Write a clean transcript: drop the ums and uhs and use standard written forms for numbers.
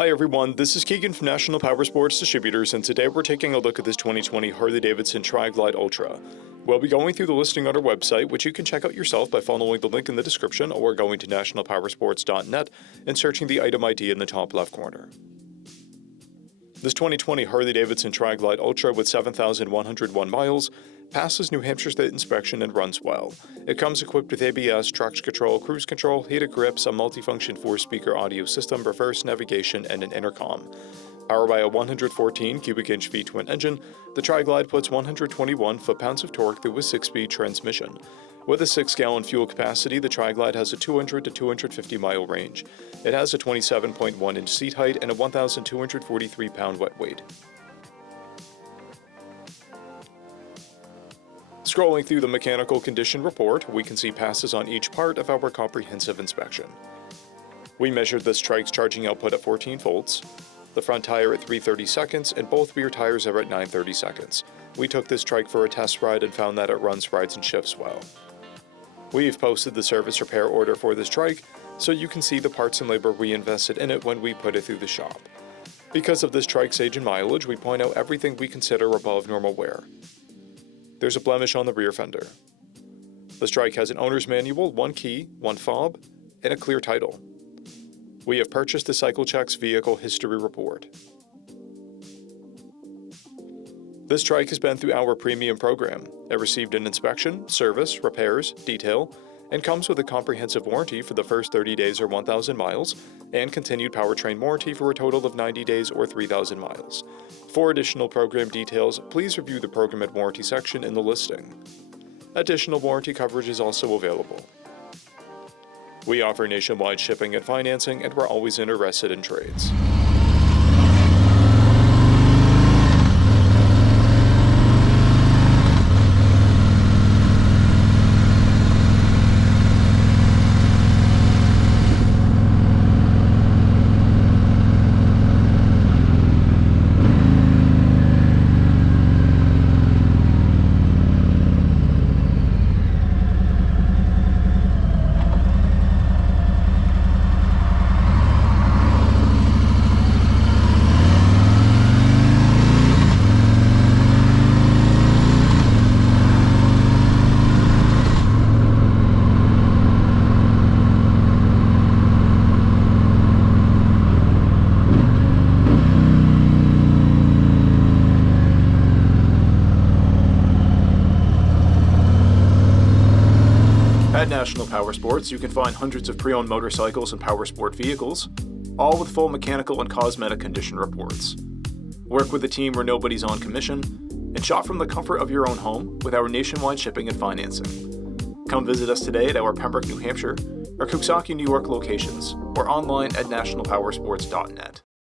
Hi everyone, this is Keegan from National Powersports Distributors, and today we're taking a look at this 2020 Harley-Davidson TRIKE Ultra. We'll be going through the listing on our website, which you can check out yourself by following the link in the description or going to nationalpowersports.net and searching the item ID in the top left corner. This 2020 Harley-Davidson TRIKE Ultra with 7,101 miles passes New Hampshire State inspection and runs well. It comes equipped with ABS, traction control, cruise control, heated grips, a multifunction 4-speaker audio system, reverse navigation, and an intercom. Powered by a 114 cubic inch V-twin engine, the TRIKE puts 121 foot-pounds of torque through a 6-speed transmission. With a 6-gallon fuel capacity, the TRIKE has a 200 to 250 mile range. It has a 27.1 inch seat height and a 1,243 pound wet weight. Scrolling through the mechanical condition report, we can see passes on each part of our comprehensive inspection. We measured this TRIKE's charging output at 14 volts, the front tire at 330 seconds, and both rear tires are at 930 seconds. We took this TRIKE for a test ride and found that it runs, rides, and shifts well. We've posted the service repair order for this TRIKE, so you can see the parts and labor we invested in it when we put it through the shop. Because of this TRIKE's age and mileage, we point out everything we consider above normal wear. There's a blemish on the rear fender. This TRIKE has an owner's manual, 1 key, 1 fob, and a clear title. We have purchased the CycleCheck's vehicle history report. This TRIKE has been through our premium program. It received an inspection, service, repairs, detail, and comes with a comprehensive warranty for the first 30 days or 1,000 miles, and continued powertrain warranty for a total of 90 days or 3,000 miles. For additional program details, please review the program and warranty section in the listing. Additional warranty coverage is also available. We offer nationwide shipping and financing, and we're always interested in trades. At National Powersports, you can find hundreds of pre-owned motorcycles and powersport vehicles, all with full mechanical and cosmetic condition reports. Work with a team where nobody's on commission, and shop from the comfort of your own home with our nationwide shipping and financing. Come visit us today at our Pembroke, New Hampshire, or Coxsackie, New York locations, or online at nationalpowersports.net.